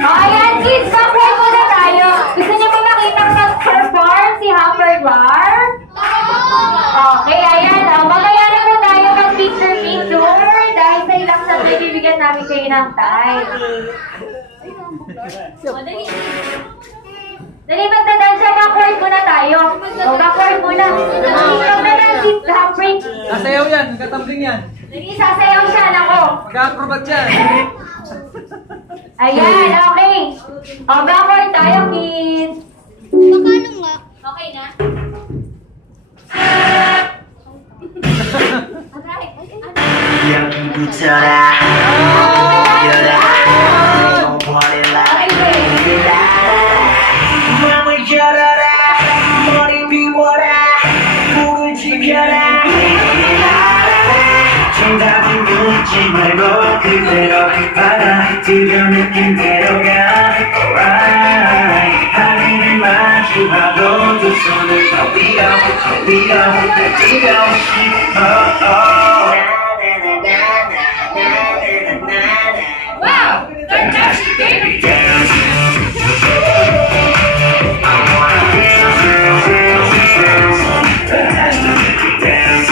Ayan, kids, mag-pray muna tayo. Gusto niyo ba makitang mag-perform si Hamburglar? Okay, ayan. Magayanan po tayo ng picture-picture dahil sa ilang sabi, bibigyan namin kayo ng time. Dali, magdadansya, backward muna tayo. O, backward muna. Ikaw na lang, si Humphrey. Sasayaw yan, nagkatambling yan. Dali, sasayaw siya, nako. Mag-acrobat yan. Ayan, okay. O, backward tayo, kids. Paano nga? Okay na? Yang bicara, bicara, mau boleh lagi. Mama bicara, mau dibicara, bukan bicara. cinta benci 말고 그대로 받아들여 느낌대로가 alright 하늘을 마주하고 두 손을 더 위로 뛰고 싶어 Wow! Fantastic, baby! dance I wanna dance fantastic baby dance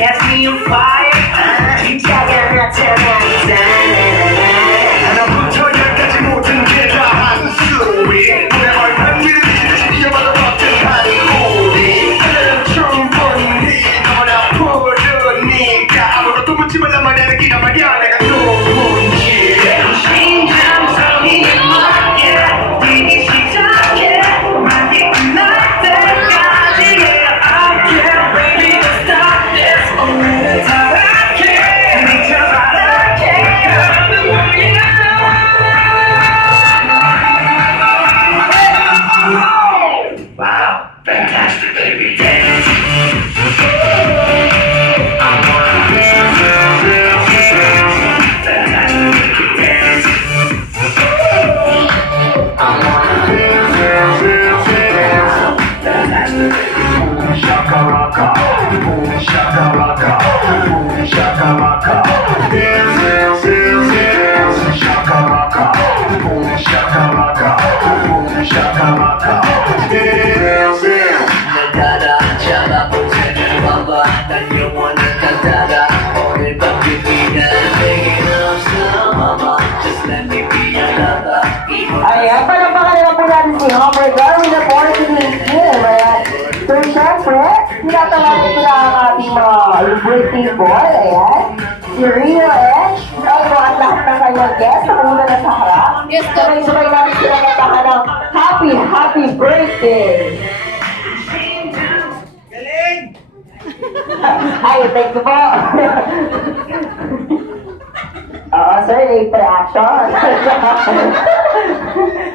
Catch me on fire, 진짜가 나타나자 하나부터 열까지 모든 게 다 한수위 내 얼굴 위를 뛰어봐도 어떡하니 우리 충분히 너무나 부르니까 아무것도 묻지 말란 말이야 내가 말이야 내가 누군지 심장성이 맞게 뛰기 시작해 많이 끝날 때까지 I can't baby stop this 오늘 사랑해 미쳐 바랄게 가는 거야 Wow, fantastic baby dance I wanna dance, fantastic baby dance I wanna dance, fantastic baby boom shakalaka, boom shakalaka, boom shakalaka, dance, shakalaka, boom shakalaka, boom shakalaka, dance. 나가라 잡아보세요 봐봐 난 영원한 간다라 오늘 밤 끝이나 내겐 없어 mama just let me be your lover Ayan, palapakan naman po natin si Hamburglar with the fortunate team. Ayan. So, syempre, tinatawagan ko na ang ating mga birthday boy. Ayan. Si Rio and Ego at lahat ng kanyang guests na muna na sa harap. Yes, Sabay-sabay natin sila natahan ng happy birthday! Galing! Ay, thank you po. Oo, sir, late reaction.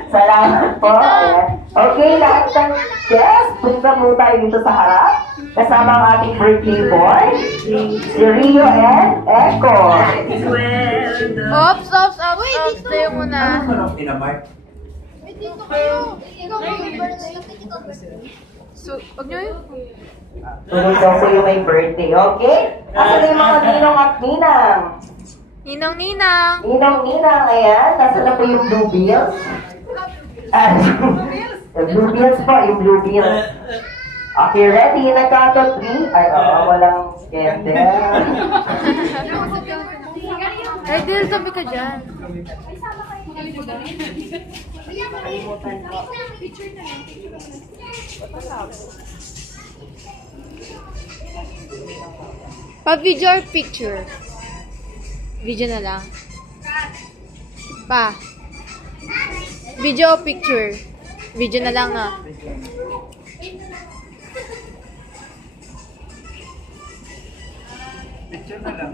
Salamat po. Ayan. Okay, lahat ng guests, punta mo tayo dito sa harap. Kasama ang ating birthday boy, si Rio and Echo. Ops. Wait, tayo muna. Wait, dito kayo. Ikaw may birthday. So, wag nyo yun. Tulog daw po yung may birthday, okay? Asa na yung mga ninong at ninang? Ninang. Ninang, ayan. Nasa na po yung blue bills? Yung blue bills po, yung blue bills. Okay, ready? Nagkato 3? Ay, oo, walang scandal. Ay, dil, tabi ka dyan. Pa-video or picture? Video na lang. Pa. Video o picture? Video na lang na. Picture na lang.